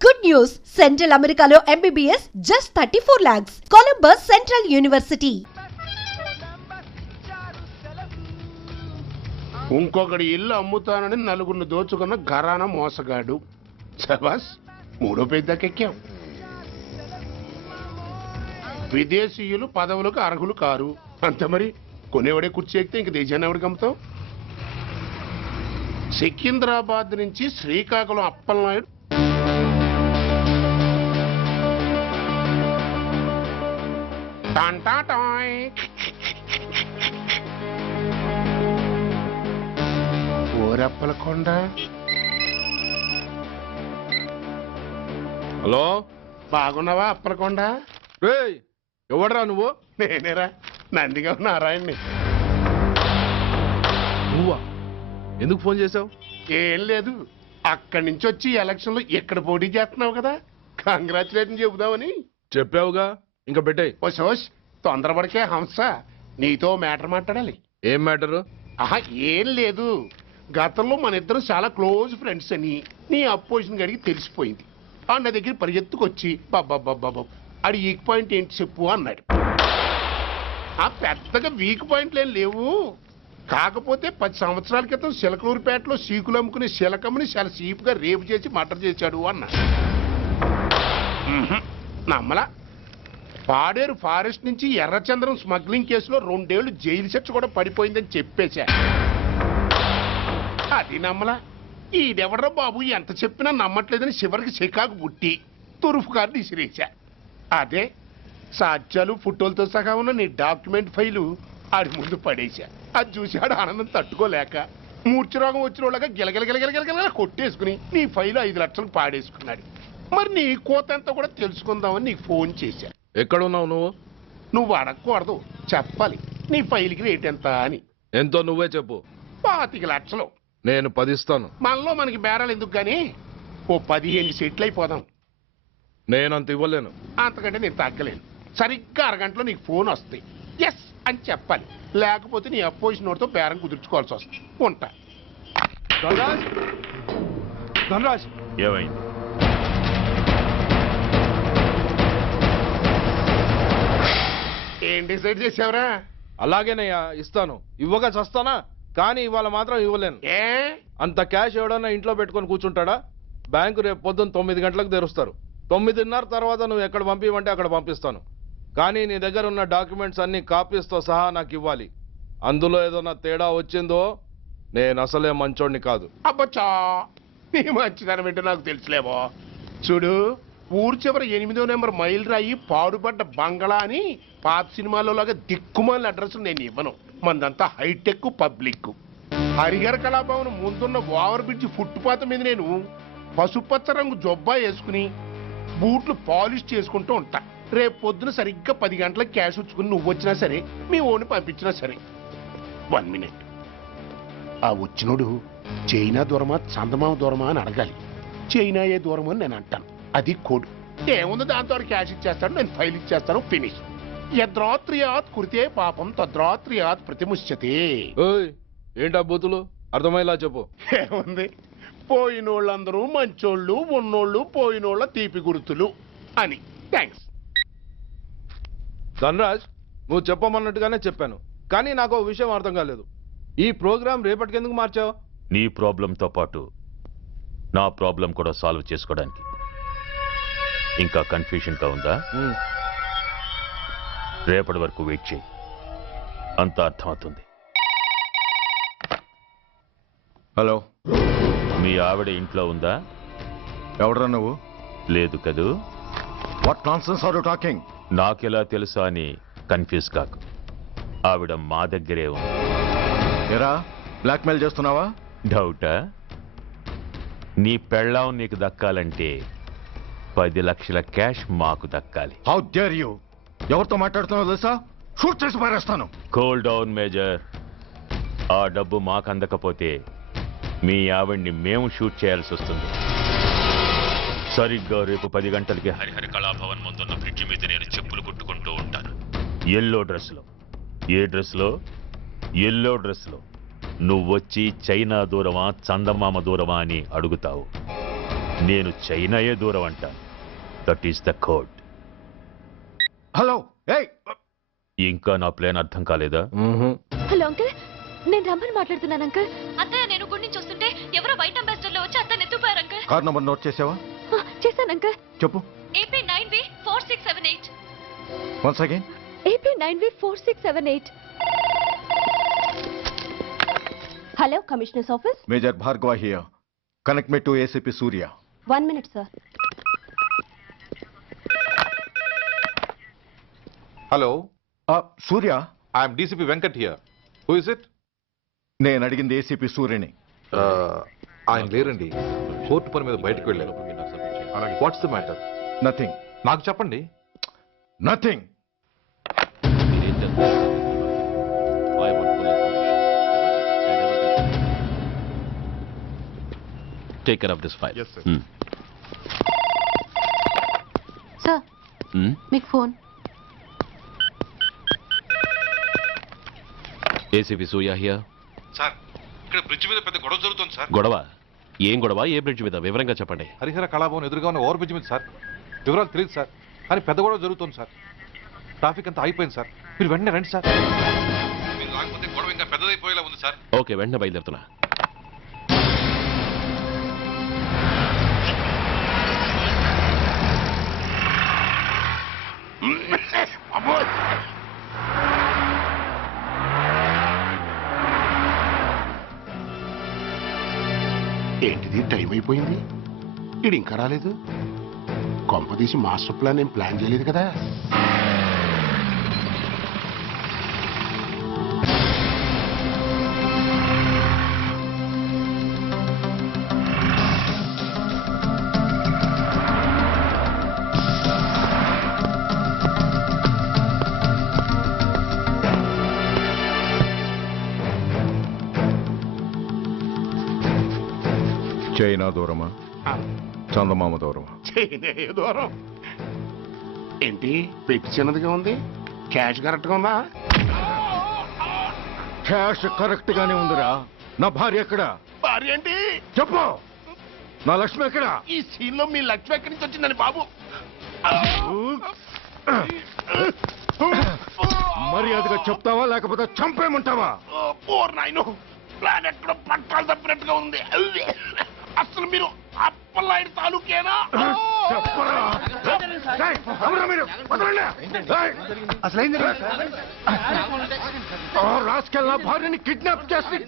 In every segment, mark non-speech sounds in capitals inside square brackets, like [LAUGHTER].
Good news! Central Americano MBBS just 34 lakhs. Columbus central university ఇంకొకటి ఇల్లు అమ్ముతానని నలుగురిని దోచుకున్న ఘరాన మోసగాడు. శబాస్ మూడో పెద్దకెక్కాం విదేశీయులు పదవులకు అర్హులు కారు. అంత మరి కొనేవాడే కుర్చీ ఎక్కితే ఇంక దేశాన్ని ఎవరికి అమ్ముతాం సికింద్రాబాద్ నుంచి శ్రీకాకుళం అప్పలనాయుడు టాంటాటాయ్. ఓరప్పలకొండ హలో? బాగున్నావా అప్పలకొండ? రేయ్ ఎవడరా నువ్వు? నేనేరా నందిగా నారాయణని. నువ్వా? ఎందుకు ఫోన్ చేసావు ఏం లేదు అక్కడి నుంచి వచ్చి ఎలక్షన్లో ఇక్కడ పోటీ చేస్తున్నావు కదా? కంగ్రాచులేషన్ చెబుదామని. చెప్పావుగా. ఇంకా పెట్టాయి. ఓ సోష్ తొందరపడికే హంస. నీతో మ్యాటర్ మాట్లాడాలి. ఏం మ్యాటరు? ఆహా ఏం లేదు. గతంలో మన ఇద్దరు చాలా క్లోజ్ ఫ్రెండ్స్ అని నీ అపోజిషన్ గడికి తెలిసిపోయింది. ఆ నా దగ్గర పరిగెత్తుకొచ్చి బాబా ఆడి వీక్ పాయింట్ ఏంటి చెప్పు అన్నాడు. ఆ పెద్దగా వీక్ పాయింట్లు ఏం లేవు. కాకపోతే పది సంవత్సరాల క్రితం సిలకలూరుపేటలో సీకులు అమ్ముకునే శిలకమ్మని చాలా సీపుగా రేపు చేసి మర్డర్ చేశాడు అన్నా. నమ్మలా? పాడేరు ఫారెస్ట్ నుంచి ఎర్రచంద్రం స్మగ్లింగ్ కేసులో రెండేళ్ళు జైలు శిక్ష కూడా పడిపోయిందని చెప్పేశా. అది నమ్మలా? ఈడెవడ్రా బాబు? ఎంత చెప్పినా నమ్మట్లేదని చివరికి చికాకు పుట్టి తురుపు గారిని ఇసిరేశా. అదే సాక్ష్యాలు ఫోటోలతో సహా ఉన్న నీ డాక్యుమెంట్ ఫైలు ఆడి ముందు పడేశా. అది చూశాడు ఆనందం తట్టుకోలేక మూర్ఛరోగం వచ్చిన వాళ్ళగా గిలగిలగిలగిలగిలగిల కొట్టేసుకుని నీ ఫైలు ఐదు లక్షలు పాడేసుకున్నాడు. మరి నీ కోతంతా కూడా తెలుసుకుందామని నీకు ఫోన్ చేశా. ఎక్కడ ఉన్నావు నువ్వు? నువ్వు అడగకూడదు. చెప్పాలి. నీ ఫైల్కి రేట్ ఎంత అని. ఎంతో నువ్వే చెప్పు. పాతిక లక్షలు. నేను పదిస్తాను. మనలో మనకి బేరాలు ఎందుకు కానీ? ఓ పదిహేను సెట్లు అయిపోదాం. నేను అంత ఇవ్వలేను. అంతకంటే నేను తగ్గలేను. సరిగ్గా అరగంటలో నీకు ఫోన్ వస్తాయి ఎస్ అని చెప్పాలి. లేకపోతే నీ అపోజిషన్ వాడితో బేరం కుదుర్చుకోవాల్సి వస్తుంది. ఉంటా. ధనరాజ్? ధనరాజ్? ఏమైంది? ఏం డిసైడ్ చేసావురా అలాగేనయ్యా ఇస్తాను. ఇవ్వగా చస్తానా? కానీ ఇవాళ మాత్రం ఇవ్వలేను. ఏ? అంత క్యాష్ ఎవడన్నా ఇంట్లో పెట్టుకొని కూర్చుంటాడా? బ్యాంకు రేపు పొద్దున్న తొమ్మిది గంటలకు తెరుస్తారు. తొమ్మిదిన్నర తర్వాత నువ్వు ఎక్కడ పంపివంటే అక్కడ పంపిస్తాను. కానీ నీ దగ్గర ఉన్న డాక్యుమెంట్స్ అన్ని కాపీస్తో సహా నాకు ఇవ్వాలి. అందులో ఏదైనా తేడా వచ్చిందో నేను అసలే మంచోడిని కాదు. అబ్బచ్చా! నీ మంచిదనం ఏంటో నాకు తెలుసులేమో. చూడు చివర ఎనిమిదో నెంబర్ మైల్ రాయి పాడుపడ్డ బంగళా అని పాత సినిమాలో లాగా దిక్కుమాల అడ్రస్ నేను ఇవ్వను. మందంతా హైటెక్ పబ్లిక్ హరిహర కళాభవన్ ముందున్న ఓవర్ బ్రిడ్జ్ ఫుట్పాత్ మీద నేను పసుపచ్చ రంగు జొబ్బా వేసుకుని బూట్లు పాలిష్ చేసుకుంటూ ఉంటా. రేపు పొద్దున సరిగ్గా పది గంటలకు క్యాష్ వచ్చుకుని నువ్వు వచ్చినా సరే మీ ఓని పంపించినా సరే. One minute. ఆ వచ్చినోడు చైనా దూరమా చందమామ దూరమా అని అడగాలి. చైనా ఏ దూరం అని నేను అంటాను. అది కోడ్. ఏముంది దాంతో క్యాష్ ఇచ్చేస్తాడు నేను ఫైల్ ఇచ్చేస్తాను ఫినిష్ యద్రాత్రియాత్ కురితే పాపం తద్రాత్రియాత్ ప్రతిముష్యతే ఓయ్ ఏంటా బూతులు? అర్థమయ్యేలా చెప్పు. ఏముంది? పోయినోళ్ళందరూ మంచోళ్ళు ఉన్నోళ్ళు పోయినోళ్ళ తీపి గుర్తులు అని. థ్యాంక్స్ ధనరాజ్ నువ్వు చెప్పమన్నట్టుగానే చెప్పాను కానీ నాకు ఒక విషయం అర్థం కాలేదు. ఈ ప్రోగ్రాం రేపటికి ఎందుకు మార్చావు? నీ ప్రాబ్లంతో పాటు నా ప్రాబ్లం కూడా సాల్వ్ చేసుకోవడానికి. ఇంకా కన్ఫ్యూషన్గా ఉందా? రేపటి వరకు వెయిట్ చేయి. అంత అర్థమవుతుంది. హలో. మీ ఆవిడ ఇంట్లో ఉందా? ఎవడరా నువ్వు? లేదు కదూ? What nonsense are you talking నాకెలా తెలుసా అని కన్ఫ్యూజ్ కాకు. ఆవిడ మా దగ్గరే ఉంది. ఎరా బ్లాక్మెయిల్ చేస్తున్నావా? డౌటా నీ పెళ్ళాం నీకు దక్కాలంటే పది లక్షల క్యాష్ మాకు దక్కాలి. హౌ డేర్ యూ ఎవరితో మాట్లాడుతున్నావో తెలుసా? షూట్ చేసి పారేస్తాను. కూల్ డౌన్ మేజర్ ఆ డబ్బు మాకు అందకపోతే మీ ఆవిడ్ని మేము షూట్ చేయాల్సి వస్తుంది. సరిగ్గా రేపు పది గంటలకి హరిహర కళాభవన్ ముందున్న బ్రిడ్జి మీద నేను చెప్పులు కుట్టుకుంటూ ఉంటాను. ఎల్లో డ్రెస్లో ఏ డ్రెస్లో ఎల్లో డ్రెస్లో నువ్వొచ్చి చైనా దూరమా చందమామ దూరమా అని అడుగుతావు. నేను చైనాయే దూరం అంట that is the code hello ఏయ్! ఇంకా నా ప్లాన్ అర్థం కాలేదా? Hello uncle. నేను రమ్మని మాట్లాడుతున్నాను అంకుల్. అత్తయ్య నేను గుడి నుంచి వస్తుంటే ఎవరో వైట్ అంబాసిడర్లో వచ్చి అత్తని ఎత్తుపోయారు అంకుల్. కార్ నంబర్ నోట్ చేసావా? చేశాను అంకుల్. చెప్పు. AP nine V four six seven eight. Once again AP nine V four six seven eight. Hello commissioner's office. Major Bhargava here. Connect me to ACP Surya one minute sir hello Surya? I'm DCP Venkat here who is it నేను అడిగింది ACP సూర్యని. ఆయన లేరండి. Court పని మీద బయటకు వెళ్ళారు. What's the matter nothing నాకు చెప్పండి. Nothing take care of this file. Yes, sir. Hmm. Sir? మీకు phone. ACP Surya here. Sir ఇక్కడ బ్రిడ్జ్ మీద పెద్ద గొడవ జరుగుతుంది సార్. గొడవ? ఏం గొడవ? ఏ బ్రిడ్జ్ మీద? వివరంగా చెప్పండి. హరిహర కళాభవన్ ఎదురుగా ఉన్న ఓవర్ బ్రిడ్జ్ మీద సార్. వివరాలు తెలియదు సార్ కానీ పెద్ద గొడవ జరుగుతుంది సార్. ట్రాఫిక్ అంతా అయిపోయింది సార్. మీరు వెంటనే రండి సార్ మీరు రాకపోతే గొడవ ఇంకా పెద్దదైపోయేలా ఉంది సార్. ఓకే వెంటనే బయలుదేరుతున్నా. ఏంటిది? టైం అయిపోయింది. ఇది ఇంకా రాలేదు కొంపదీసి మాస్టర్ ప్లాన్ ఏం ప్లాన్ చేయలేదు కదా? చైనా దూరమా? చందమామ దూరమా? చైనే దూరం. ఏంటి? పెట్టి చిన్నదిగా ఉంది? క్యాష్ కరెక్ట్గా ఉందా? క్యాష్ కరెక్ట్ గానే ఉందిరా. నా భార్య ఎక్కడ? భార్య ఏంటి? చెప్పు. నా లక్ష్మి ఎక్కడ? ఈ సీన్లో మీ లక్ష్మి ఎక్కడి నుంచి వచ్చిందని బాబు? మర్యాదగా చెప్తావా లేకపోతే చంపేమంటావా ప్లాన్ ఎక్కడ పట్టాలు తప్పినట్టుగా ఉంది. అసలు మీరు అప్పలాంటి తాలూకేనా. ఓ, రాస్కెల్ నా భార్యని కిడ్నాప్ చేసి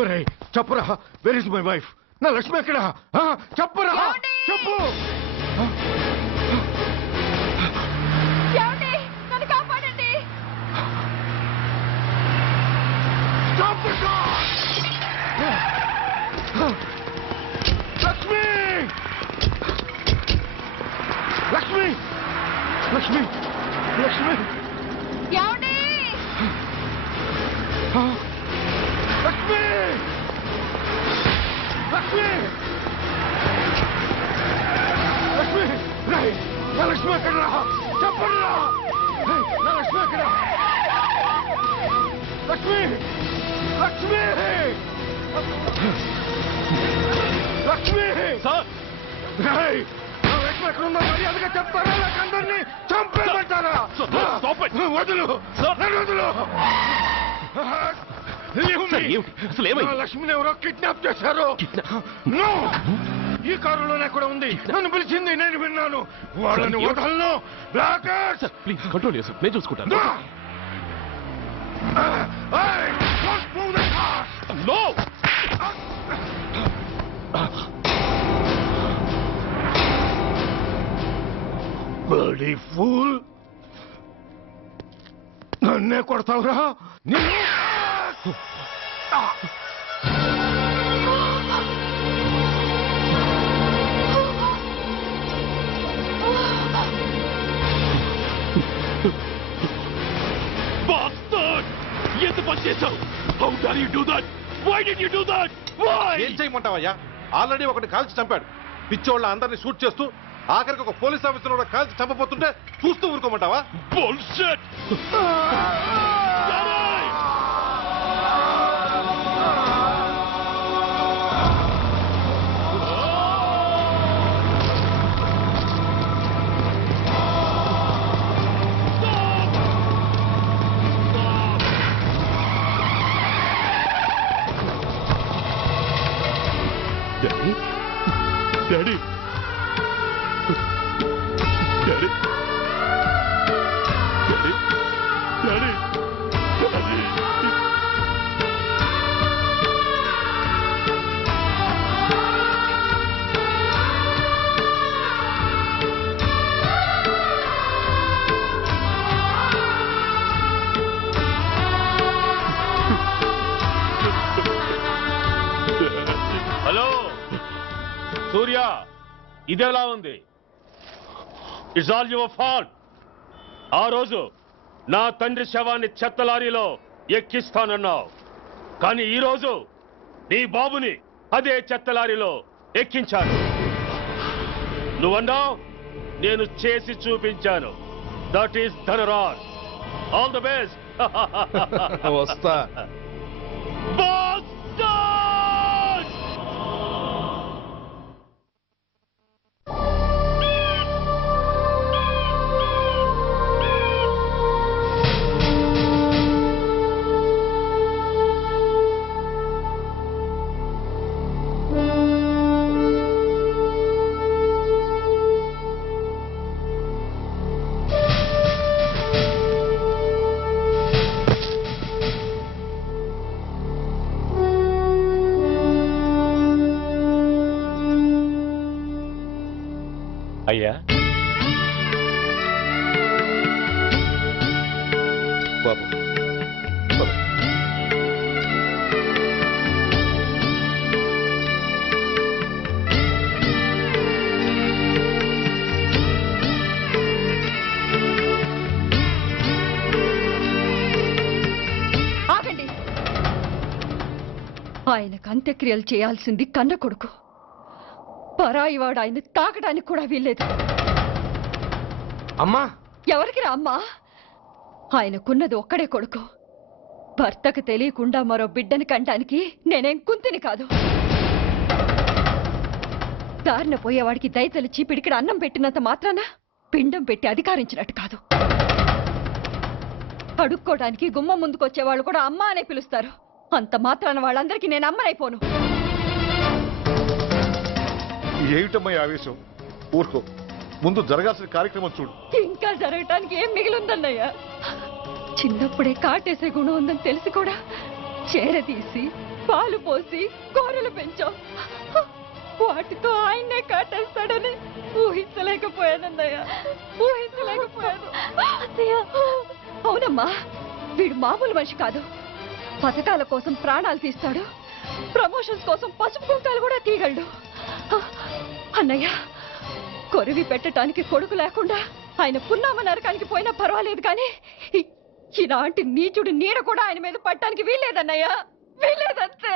ఒరేయ్, చెప్పరా? వెర్ ఇస్ మై వైఫ్ నా లక్ష్మి ఎక్కడ? చెప్పరా? చెప్పు. నన్ను కాపాడండి! లక్ష్మి లక్ష్మి! లక్ష్మి! లక్ష్మి! రేయ్, నా లక్ష్మి ఎక్కడ ఉందో మర్యాదగా చెప్తారా అందరినీ చంపేమంటారా. వదులు. వదులు. లక్ష్మిని ఎవరో కిడ్నాప్ చేశారు! ఈ కారులోనే కూడా ఉంది. నన్ను పిలిచింది నేను విన్నాను. వాళ్ళని వదలను. బ్లాకర్స్! ప్లీజ్ కంట్రోల్ చేసు నేను చూసుకుంటాను. No! Hey! Don't నన్నే కొడతావురా నిన్ను బాస్టర్డ్ ఎంత పని చేశావు how dare you do that why did you do that ఏం చేయమంటావయ్యా? ఆల్రెడీ ఒకటి కాల్చి చంపాడు. పిచ్చోళ్ళ అందరిని షూట్ చేస్తూ ఆఖరికి ఒక పోలీస్ ఆఫీసర్ కూడా కాల్చి చంపబోతుంటే చూస్తూ ఊరుకోమంటావా? డాడీ డాడీ ఇదెలా ఉంది. ఇట్స్ ఆల్ యువర్ ఫాల్ట్ ఆ రోజు నా తండ్రి శవాన్ని చెత్త లారీలో ఎక్కిస్తానన్నావు. కానీ ఈ రోజు నీ బాబుని అదే చెత్త లారీలో ఎక్కించాను. నువ్వన్నావు నేను చేసి చూపించాను. That is Dhanraj all the best వస్తా. అయ్యా. బాబు ఆయనకు అంత్యక్రియలు చేయాల్సింది కన్న కొడుకు. పరాయివాడు ఆయన తాకడానికి కూడా వీల్లేదు. అమ్మా! ఎవరికి రా అమ్మా? ఆయనకున్నది ఒక్కడే కొడుకు. భర్తకు తెలియకుండా మరో బిడ్డని కంటానికి నేనేం కుంతిని కాదు. దారిన పోయేవాడికి దయతలిచి పిడికిడ అన్నం పెట్టినంత మాత్రాన పిండం పెట్టి అధికారించినట్టు కాదు. అడుక్కోవడానికి గుమ్మం ముందుకొచ్చేవాళ్ళు కూడా అమ్మ అనే పిలుస్తారు. అంత మాత్రాన వాళ్ళందరికీ నేను అమ్మనైపోను. ఏమిటమ్మా ఈ ఆవేశం? ఊరుకో. ముందు జరగాల్సిన కార్యక్రమం చూడు. ఇంకా జరగటానికి ఏం మిగిలిందన్నయ్య? చిన్నప్పుడే కాటేసే గుణం ఉందని తెలిసి కూడా చేరదీసి పాలు పోసి కూరలు పెంచాం. వాటితో ఆయన్నే కాటేస్తాడని ఊహించలేకపోయానన్నయ్య. ఊహించలేకపోయాను. అవునమ్మా వీడు మామూలు మనిషి కాదు. పథకాల కోసం ప్రాణాలు తీస్తాడు. ప్రమోషన్స్ కోసం పసుపు కుంకాలు కూడా తీయగలడు. అన్నయ్య కొరివి పెట్టడానికి కొడుకు లేకుండా ఆయన పున్నామ నరకానికి పోయినా పర్వాలేదు కానీ ఇలాంటి నీచుడు నీడ కూడా ఆయన మీద పట్టడానికి వీల్లేదన్నయ్యా. వీల్లేదంతే.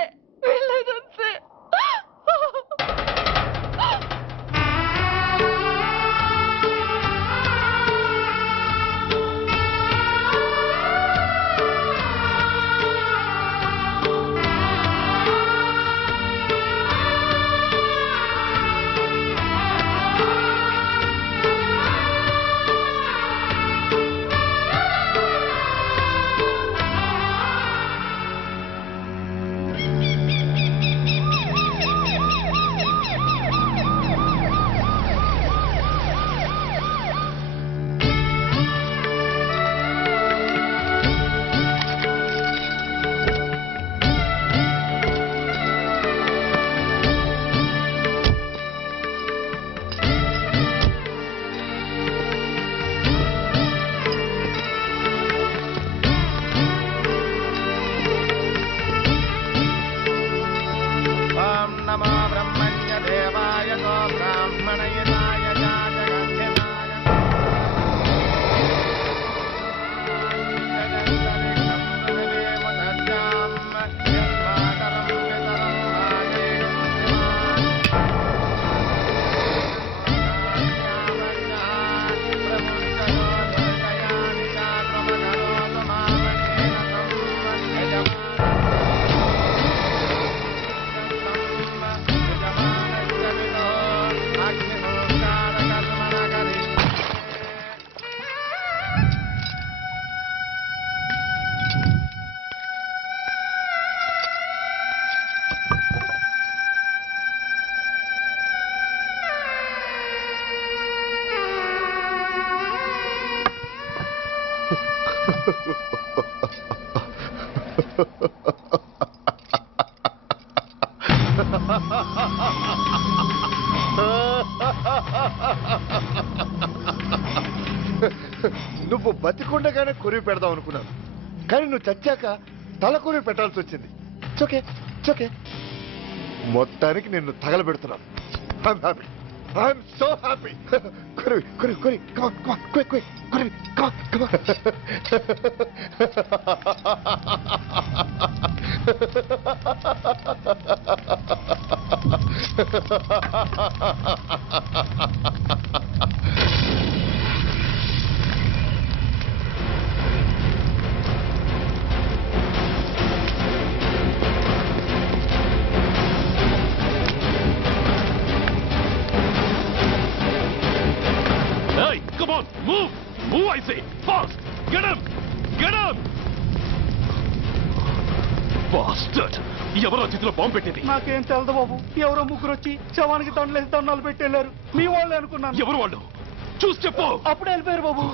మన నువ్వు బతికుండగానే కొరివి పెడదాం అనుకున్నాను. కానీ నువ్వు చచ్చాక తల కొరివి పెట్టాల్సి వచ్చింది. చోకే చోకే మొత్తానికి నిన్ను తగలబెడుతున్నాను. I'm happy I'm so happy కొరివి కొరివి కొరి come on come on quick quick Korivi come on ha [LAUGHS] చేతిలో బాంబు పెట్టింది. నాకేం తెలదు బాబు. ఎవరో ముగ్గురు వచ్చి శవానికి దండలేసి దండాలు పెట్టి వెళ్ళారు. మీ వాళ్ళే అనుకున్నాను. ఎవరు వాళ్ళు? చూసి చెప్పు. అప్పుడే వెళ్ళిపోయారు బాబు.